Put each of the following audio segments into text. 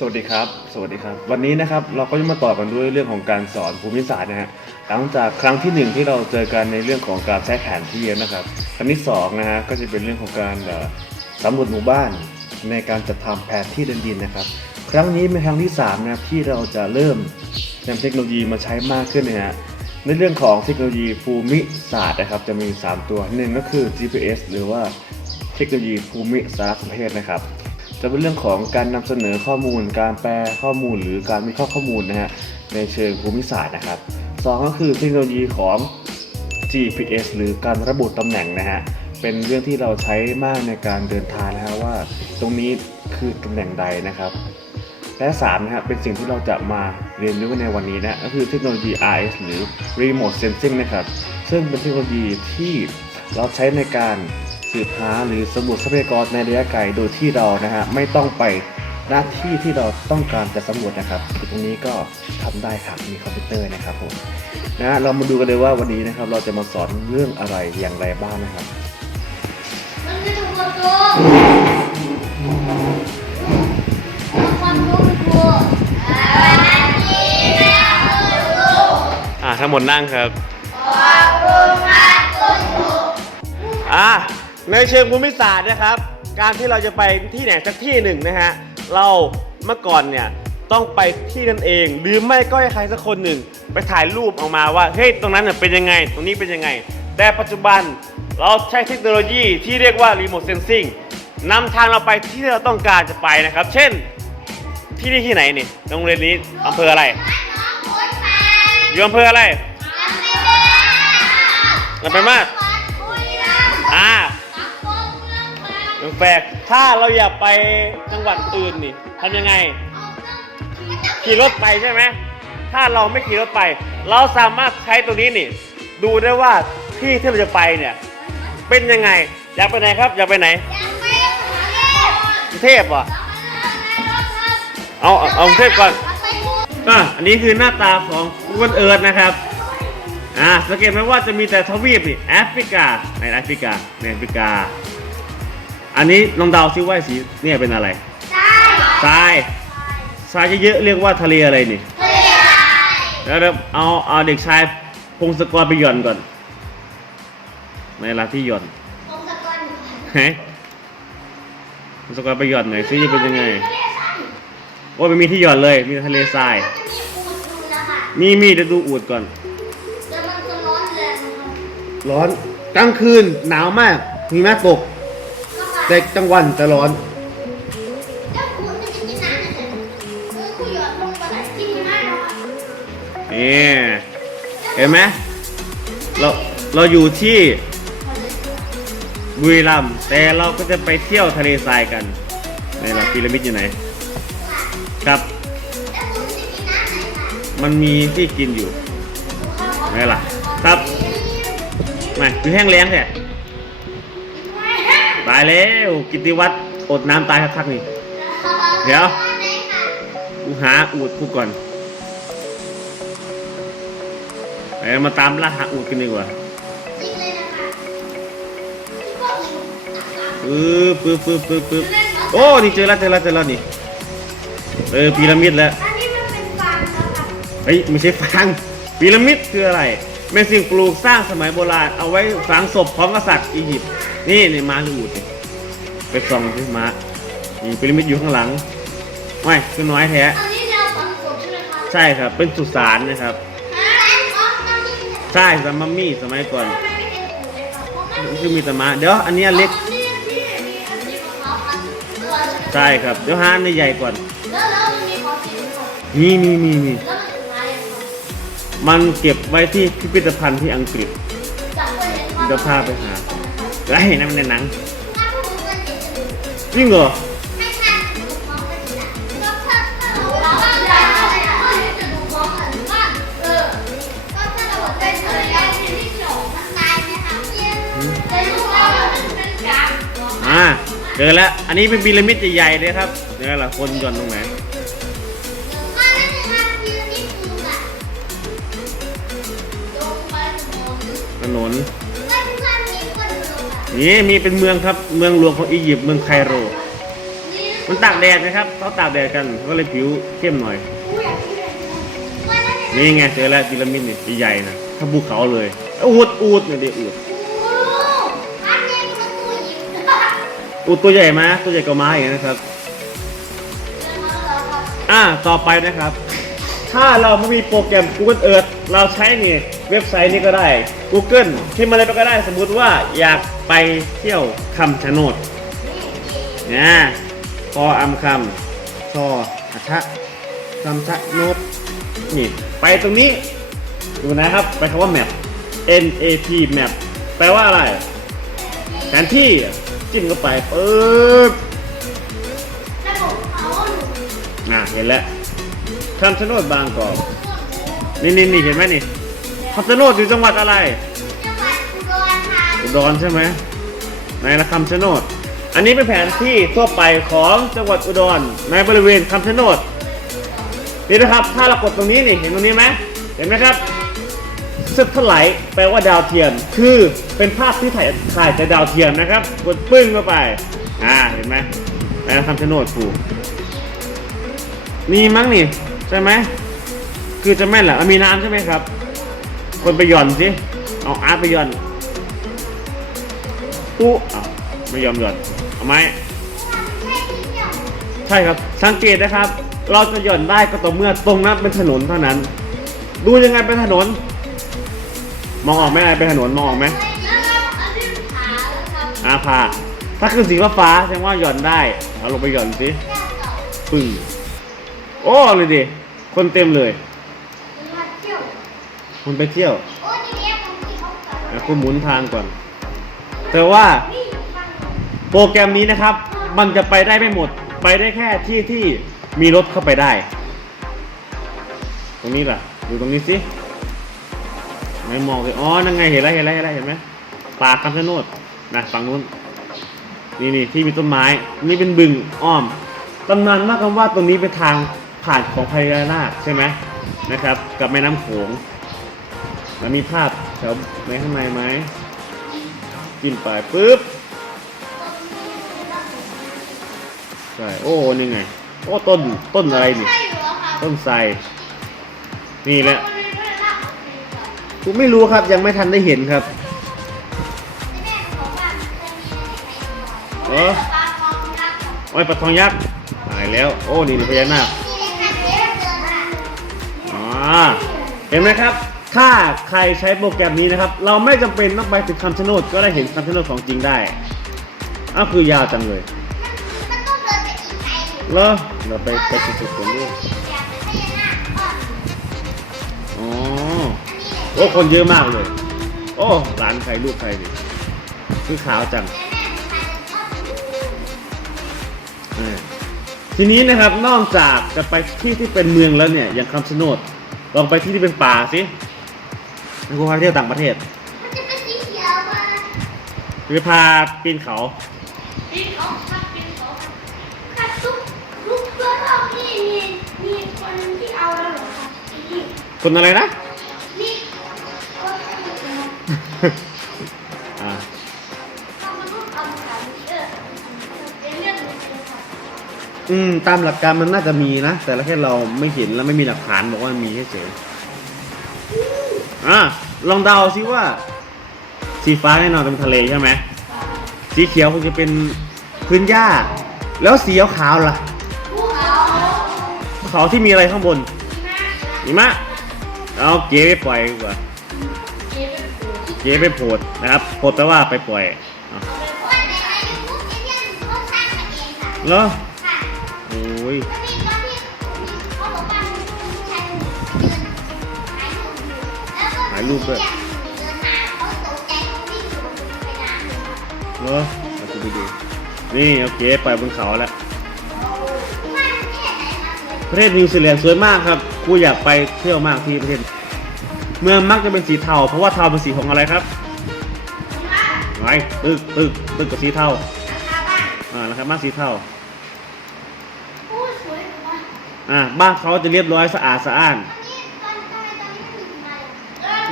สวัสดีครับ สวัสดีครับ วันนี้นะครับเราก็จะมาต่อกันด้วยเรื่องของการสอนภูมิศาสตร์นะฮะ หลังจากครั้งที่หนึ่งที่เราเจอกันในเรื่องของการใช้แผนที่นะครับ ครั้งที่สองนะฮะก็จะเป็นเรื่องของการสำรวจหมู่บ้านในการจัดทำแผนที่ดินดินนะครับ ครั้งนี้เป็นครั้งที่สามนะครับที่เราจะเริ่มนำเทคโนโลยีมาใช้มากขึ้นนะฮะ ในเรื่องของเทคโนโลยีภูมิศาสตร์นะครับจะมี 3 ตัวหนึ่งก็คือ GPS หรือว่าเทคโนโลยีภูมิสารสนเทศนะครับ จะเป็นเรื่องของการนำเสนอข้อมูล การแปลข้อมูลหรือการวิเคราะห์ข้อมูลนะฮะในเชิงภูมิศาสตร์นะครับสองก็คือเทคโนโลยีของ GPS หรือการระบุตำแหน่งนะฮะเป็นเรื่องที่เราใช้มากในการเดินทางนะฮะว่าตรงนี้คือตำแหน่งใดนะครับ และ3นะครับเป็นสิ่งที่เราจะมาเรียนรู้ในวันนี้นะก็คือเทคโนโลยี RS หรือ Remote Sensing นะครับ ซึ่งเป็นเทคโนโลยีที่เราใช้ในการ สืบหาหรือสำรวจทรัพยากรในระยะไกลโดยที่เรานะฮะไม่ต้องไปหน้าที่ที่เราต้องการจะสำรวจนะครับตรงนี้ก็ทำได้ครับมีคอมพิวเตอร์นะครับผมนะฮะเรามาดูกันเลยว่าวันนี้นะครับ เราจะมาสอนเรื่องอะไรอย่างไรบ้างนะครับมันไม่ถูกกฎตัวความรู้มันกลัววันนี้แม่คุณครูอ่าทั้งหมดนั่งครับขอบ คุณครับคุณครูอะในเชิงภูมิศาสตร์นะครับ การที่เราจะไปที่ไหนสักที่หนึ่งนะฮะ เราเมื่อก่อนเนี่ยต้องไปที่นั่นเอง หรือไม่ก็ให้ใครสักคนหนึ่ง ไปถ่ายรูปออกมาว่า เฮ้ย ตรงนั้นน่ะเป็นยังไง ตรงนี้เป็นยังไง แต่ปัจจุบันเราใช้เทคโนโลยีที่เรียกว่า remote sensing นำทางเราไปที่เราต้องการจะไปนะครับ เช่น ที่นี่ที่ไหนนี่โรงเรียนนี้อำเภออะไรน้องคุณแม่อยู่อำเภออะไรทำไม่ได้ลำไปางมาศ แปลกถ้าเราอยากไปจังหวัดอื่นนี่ทำยังไง ขี่รถไปใช่ไหมถ้าเราไม่ขี่รถไป เราสามารถใช้ตัวนี้นี่ ดูได้ว่าที่ที่เราจะไปเนี่ย เป็นยังไง อยากไปไหนครับ อยากไปไหนเลยกรุงเทพเหรอเอาเอาเอาเอากรุงเทพก่อนไปพูดอะอันนี้คือหน้าตาของ Google Earth นะครับอ่าสังเกตไหมว่าจะมีแต่ทวีปนี่แอฟริกาในแอฟริกาในแอฟริกา อันนี้ลองเดาซิว่าสีเนี่ยเป็นอะไรได้ทรายทรายเยอะๆเรียกว่าทะเลอะไรนี่เฮ้ยได้แล้วเดี๋ยวเอาเอาเด็กชายพงศกรไปหย่อนก่อน ในลาที่หย่อนผมสะกดหนูฮะพงศกรไปหย่อนหน่อยซิจะเป็นยังไงโอ้ยไม่มีที่หย่อนเลย มีแต่ทะเลทรายมันจะมีปูนดูนะคะมีมีเดี๋ยวดูอูดก่อนแล้วมันจะร้อนแรงนะคะร้อนกลางคืนหนาวมาก มีมากตกก็ค่ะ แต่กลางวันจะร้อนแล้วคุณจะกินน้ำเนี่ยเออคุณหยอดลงไปไหนกินง่ายเนาะนี่เห็นไหมเราเราอยู่ที่บุรีรัมย์แต่เราก็จะไปเที่ยวทะเลทรายกันในหลักพีระมิดอยู่ไหน ครับ แล้วคุณจะกินน้ำไหนคะมันมีที่กินอยู่ไงล่ะ ครับไม่คือแห้งแล้งแท้ ตายแล้วกิติวัตรอดน้ำตายคักๆนี่ เดี๋ยว กูหาอูดกูก่อนไปมาตามล่าหาอูดกันดีกว่าจริงเลยนะคะปึ๊บปึ๊บปึ๊บปึ๊บปึ๊บโอ้นี่เจอแล้วเจอแล้วเจอแล้วนี่เออพีระมิดแล้วอันนี้มันเป็นฟางนะคะเฮ้ยไม่ใช่ฟางพีระมิดคืออะไรเป็นสิ่งปลูกสร้างสมัยโบราณเอาไว้ฝังศพของกษัตริย์อียิปต์ นี่ในม้าหรืออูดนี่ไปส่องที่ม้านี่พีระมิดอยู่ข้างหลังไม่คือน้อยแท้อันนี้เราฝังกบใช่ไหมคะใช่ครับเป็นสุสานนะครับฮะอ๋อน้ำนี่ใช่สมัมมี่สมัยก่อนไม่เป็นปูเลยค่ะเพราะมันคือมีแตม้าเดี๋ยวอันเนี้ยเล็กอ๋อนี่ที่มีอันนี้ของเขาพันตัวใช่ไหมใช่ครับเดี๋ยวหาอันใหญ่ก่อนแล้วแล้วมันมีของจริงค่ะมีมีมีมีแล้วมันถึงมาอย่างไรมันเก็บไว้ที่พิพิธภัณฑ์ที่อังกฤษจากคนเห็นว่าเดี๋ยวพาไปหา ไอ้ยนั่นมันในหนังถ้าพวกมึงเป็นเด็กจะดูจริงเหรอให้ท่านดูพร้อมกันนะก็ถ้าถ้าเราเราเราเราจะดูพร้อมกันว่าเออก็ถ้าเราเป็นภรรยาที่ที่สองมันตายไหมคะแต่ลูกเรามันเป็นกลางอ่าเจอแล้ว อันนี้เป็นพีระมิดใหญ่ๆเลยครับเนี่ยวล่ะคนหย่อนตรงไหนมาเล่นงานพีระมิดมึงอะลงไปมองถนนแล้วทุกท่า นมีคนลงอะนี่มีเป็นเมืองครับเมืองหลวงของอียิปต์เมืองไคโรนี่นะมันตากแดดนะครับเขาตากแดดกันก็เลยผิวเข้มหน่อยอู้อยากกินเลยวันนั้นเนี่ยนี่ไงเจอแล้วพีระมิดนี่ใหญ่ๆนะถ้าภูเขาเลยอูดอูดเนี่ยดิอูดอู้อันนี้มันตู้หยิบเดินมาอูดตัวใหญ่ไหมตัวใหญ่กว่าม้าอย่างนี้นะครับแล้วครับ อ่าต่อไปนะครับ ถ้าเราไม่มีโปรแกรม Google Earth เราใช้นี่ เว็บไซต์นี้ก็ได้ Google พิมพ์อะไรไปก็ได้สมมุติว่าอยากไปเที่ยวคำชะโนดนะพออำคำชออัทะคำชะโนดนี่ไปตรงนี้ดูนะครับไปคำว่า map N A P map แปลว่าอะไรแผนที่จิ้มเข้าไปปึ๊บนูอะเห็นแล้วคำชะโนดบางกอกนี่นี่นี่เห็นไหมนี่ คำชะโนดอยู่จังหวัดอะไร จังหวัดอุดรธานีอุดรใช่ไหมในละคำชะโนด อันนี้เป็นแผนที่ทั่วไปของจังหวัดอุดรในบริเวณคำชะโนดนี่นะครับ ถ้าเรากดตรงนี้นี่เห็นตรงนี้ไหมเห็นไหมครับสึกเท่าไหร่แปลว่าดาวเทียม คือเป็นภาพที่ถ่ายถ่ายจากดาวเทียมนะครับ กดปึ้งเข้าไป อ่า เห็นไหมในละคำชะโนดผูนี่มั้งนี่ ใช่ไหม คือจะแม่นแหละมีน้ำใช่ไหมครับ คนไปหย่อนสิ เอาอาร์ตไปหย่อนอู้อ้าวไม่ยอมหย่อน เอาไหมใช่ครับ สังเกตนะครับ เราจะหย่อนได้ก็ต่อเมื่อตรงนั้นเป็นถนนเท่านั้น ดูยังไงเป็นถนน มองออกไหมอะไรเป็นถนนมองออกไหมอาพาถ้าคือสีฟ้าแสดงว่าหย่อนได้ เอาลงไปหย่อนสิปึ้งโอ้เลยดิ คนเต็มเลย คนไปเที่ยวโอ้นี่เนี่ยผมที่เขาเกิดนะคุณหมุนทางก่อน แต่ว่านี่ฟังโปรแกรมนี้นะครับ มันจะไปได้ไม่หมด ไปได้แค่ที่ที่มีรถเข้าไปได้ ตรงนี้ล่ะอยู่ตรงนี้สิไม่มองเลยอ๋อ นั่งไง เห็นแล้ว เห็นแล้ว เห็นแล้ว เห็นไหมป่าคำชะโนดนะฝั่งนู้น นี่นี่ที่มีต้นไม้ นี่เป็นบึงอ้อม ตำนานมากกันว่าตรงนี้เป็นทางผ่านของพญานาคใช่ไหมนะครับ กับแม่น้ำโขง แล้วมีภาพแถวในข้างในไหมกินไปปุ๊บใช่โอ้นี่ไง โอ้ต้นต้นอะไรนี่ใช่เหรอครับต้นไทรนี่แหละมันเป็นเรื่องราวของเพลงก่อนผมไม่รู้ครับยังไม่ทันได้เห็นครับแม่บอกว่าเคยมีในไทยก่อนเออปลาทองยักษ์โอ้ยปลาทองยักษ์ตายแล้ว โอ้นี่พญานาคนี่ในไทยเดินมาอ๋อเห็นไหมครับ ถ้าใครใช้โปรแกรมนี้นะครับ เราไม่จำเป็นต้องไปถึงคำชะโนดก็ได้เห็นคำชะโนดของจริงได้อ้าวคือยาวจังเลยเดินไปไกลอยู่เหรอเราไปไปสุดๆตรงนี้อยากเป็นพญานาคก่อนอ๋ออันนี้แหละโอ้คนเยอะมากเลย โอ้หลานใครลูกใครดิคือขาวจังทีนี้นะครับนอกจากจะไปที่ที่เป็นเมืองแล้วเนี่ยอย่างคำชะโนดลองไปที่ที่เป็นป่าสิ กกูพาไปเที่ยวต่างประเทศมันจะเป็นสีเขียวมาหรือพาปีนเขา ปีนเขาครับปีนเขาครับครับทุกทุกเพื่อนเราที่มีมีคนที่เอาแล้วเหรอครับนี่คนอะไรนะ นี่คนที่มีนะครับอ่าเอามารูปเอามาขายเออเป็นเรื่องหนึ่งเลยครับอืม ตามหลักการมันน่าจะมีนะ แต่ละแค่เราไม่เห็นแล้วไม่มีหลักฐานบอกว่ามันมีเฉยๆ อะลองเดาซิว่า สีฟ้าแน่นอนเป็นทะเลใช่ไหมสีเขียวคงจะเป็นพื้นหญ้า แล้วสีขาวๆล่ะภูเขาภูเขาที่มีอะไรข้างบนหิมะหิมะเอาเก๋ไปปล่อยดีกว่าเก็บเป็นปูเก๋ไปโผดนะครับโผดแปลว่าไปปล่อยอะวันไหนในยูทูบเอเลี่ยนเขาสร้างมาเองค่ะเหรอค่ะ โอ้ยมันมี รูปอยู่แล้วก็มีเด็กเดินมาเขาตกใจเขาวิ่งหลบไปน้ำเลยค่ะเหรอเอาไปดู นี่โอเคปล่อยบนเขาแล้วว่าประเทศไหนมาเลยประเทศนิวซีแลนด์สวยมากครับกูอยากไปเที่ยวมากที่ประเทศ เมืองมักจะเป็นสีเทา เพราะว่าเทาเป็นสีของอะไรครับว่าไงตึกตึกตึกกับสีเทาราคาบ้านอ่านะครับมากสีเทาอู้สวยมากอ่าบ้านเขาจะเรียบร้อยสะอาดสะอ้านอันนี้ตอน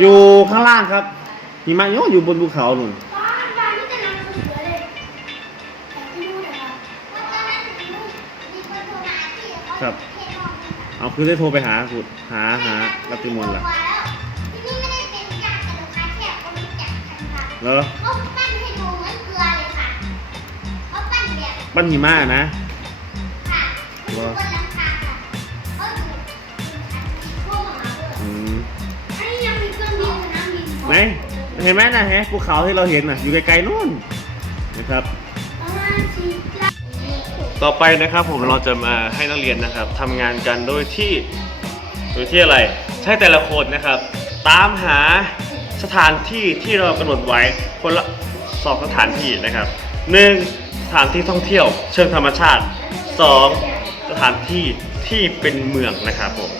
อยู่ข้างล่างครับหิมะโยอยู่บนภูเขาหนุนบ้านบ้านนี่จะนำเสนอเลยอยากไปดูหน่อยครับว่าตอนนั้นหนูครับ เอาคือได้โทรไปหาคุณหาหารัติมนต์ล่ะที่นี่ไม่ได้เป็นญาติกันหรอกค่ะแค่คนรู้จักกันค่ะเหรอเขาปั้นให้ดูเหมือนเกลือเลยค่ะเขาปั้นแบบปั้นหิมะนะค่ะอยู่บนหลังคาค่ะ นไหนเห็นไหมนะเห็นภูเขาที่เราเห็นน่ะอยู่ไกลๆนู่นนะครับ ต่อไปนะครับผมเราจะมาให้นักเรียนนะครับทำงานกันโดยที่โดยที่อะไรใช้แต่ละคนนะครับ ตามหาสถานที่ที่เรากำหนดไว้คนละสองสถานที่นะครับหนึ่งสถานที่ท่องเที่ยว เชิงธรรมชาติสองสถานที่ที่เป็นเมืองนะครับผม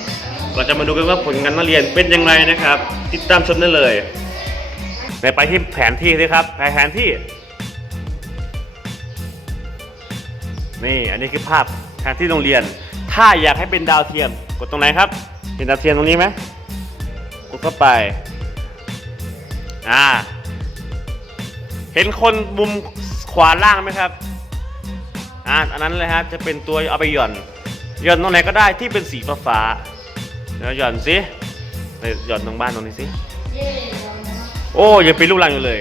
เราจะมาดูกันว่าผลงานนักเรียนเป็นยังไงนะครับ ติดตามชมได้เลย ไปไปที่แผนที่สิครับแผนที่ นี่อันนี้คือภาพแผนที่โรงเรียน ถ้าอยากให้เป็นดาวเทียม กดตรงไหนครับ เห็นดาวเทียมตรงนี้ไหมกดเข้าไป อ่า เห็นคนมุมขวาล่างไหมครับ อ่าอันนั้นเลยฮะจะเป็นตัวเอาไปหย่อน หย่อนตรงไหนก็ได้ที่เป็นสีฟ้าฟ้าแล้วหย่อนสิหย่อนตรงบ้านตรงนี้สิ โอ้ยังเป็นลูกรังอยู่เลย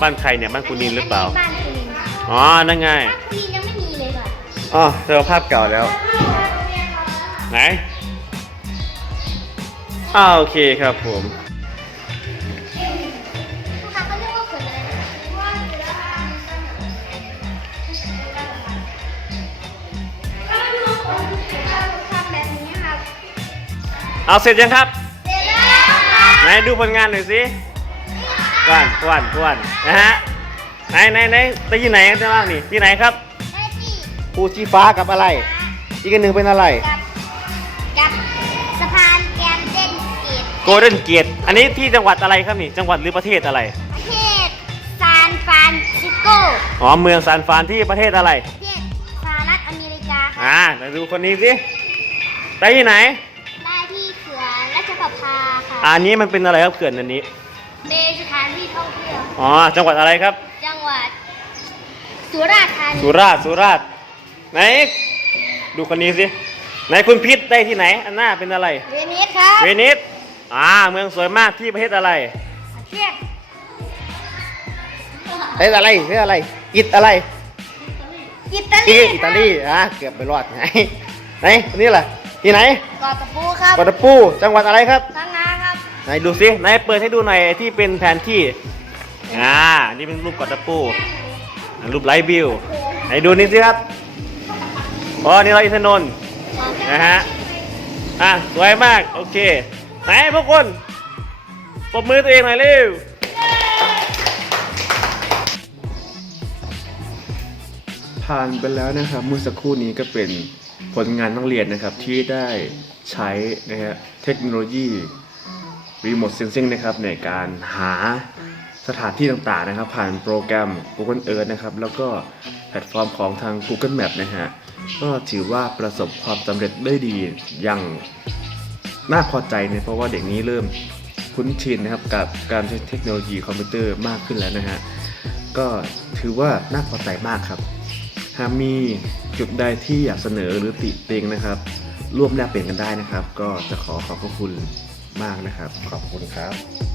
บ้านใครเนี่ยบ้านคุณนินหรือเปล่า บ้านคุณนินอ๋อ นั่นไงบ้านคุณนินยังไม่มีเลยค่ะอ๋อเจอภาพเก่าแล้ว ไหนอ่าโอเคครับผมค่ะเขาเรียกว่าเขื่อนอะไรนะทำแบบนี้ครับเอาเสร็จยังครับ เสร็จแล้วค่ะ ไหนดูผลงานหน่อยสิ ทวนทวนทวนนะฮะไหนไหนไหนไปที่ไหนกันบ้างนี่ที่ไหนครับได้ที่ภูชีฟ้ากับอะไร อีกอันหนึ่งเป็นอะไรกับกับสะพานแกมเดนเกตโกลเด้นเกียรอันนี้ที่จังหวัดอะไรครับนี่ จังหวัดหรือประเทศอะไร ประเทศซานฟรานซิสโกอ๋อเมืองซานฟรานที่ประเทศอะไร ประเทศสหรัฐอเมริกาค่ะอ่าไหนดูคนนี้สิไปที่ไหนได้ที่เขื่อนราชประภาค่ะอันนี้มันเป็นอะไรครับเขื่อนอันนี้เป็นสถานที่ท่ องเที่ยวอ๋อ จังหวัดอะไรครับ จังหวัด สุราษฎร์ธานีสุราษฎร์สุราษฎร์ไหน ดูคนนี้สิไหนคุณพิษได้ที่ไหน อันหน้าเป็นอะไร เวนิสครับ เวนิสอ่าเมืองสวยมากที่ประเทศอะไรประเทศประเทศอะไรประเทศอะไร อิตอะไร อิตาอิลีอิตาลีอะเกือบไปรอดไหนไหนคนนี้ล่ะที่ไหนเกาะตะปูครับกัตตปู จังหวัดอะไรครับพังงาครับไหนดูสิไหนเปิดให้ดูหน่อยที่เป็นแผนที่ อ่า นี่เป็นรูปเกัตตปูรูปไลท์วิวไหนดูนี่สิครับอ๋อนี่เราอินทนนท์นะฮะ อะ สวยมาก โอเค ไหนพวกคนปรบมือตัวเองหน่อยเร็วผ่านไปแล้วนะครับเมื่อสักครู่นี้ก็เป็นผลงานนักเรียนนะครับที่ได้ใช้นะฮะเทคโนโลยีรีโมทเซนซิงนะครับในการหา สถานที่ต่างๆนะครับ ผ่านโปรแกรม Google Earth นะครับ แล้วก็แพลตฟอร์มของทาง Google Map นะฮะก็ถือว่าประสบความสำเร็จได้ดีอย่างน่าพอใจเนี่ยเพราะว่าเด็กนี้เริ่มคุ้นชินนะครับกับการใช้เทคโนโลยีคอมพิวเตอร์มากขึ้นแล้วนะฮะก็ถือว่าน่าพอใจมากครับ หากมีจุดใดที่อยากเสนอหรือติเติงนะครับ ร่วมแลกเปลี่ยนกันได้นะครับ ก็จะขอขอบพระคุณมากนะครับ ขอบคุณครับ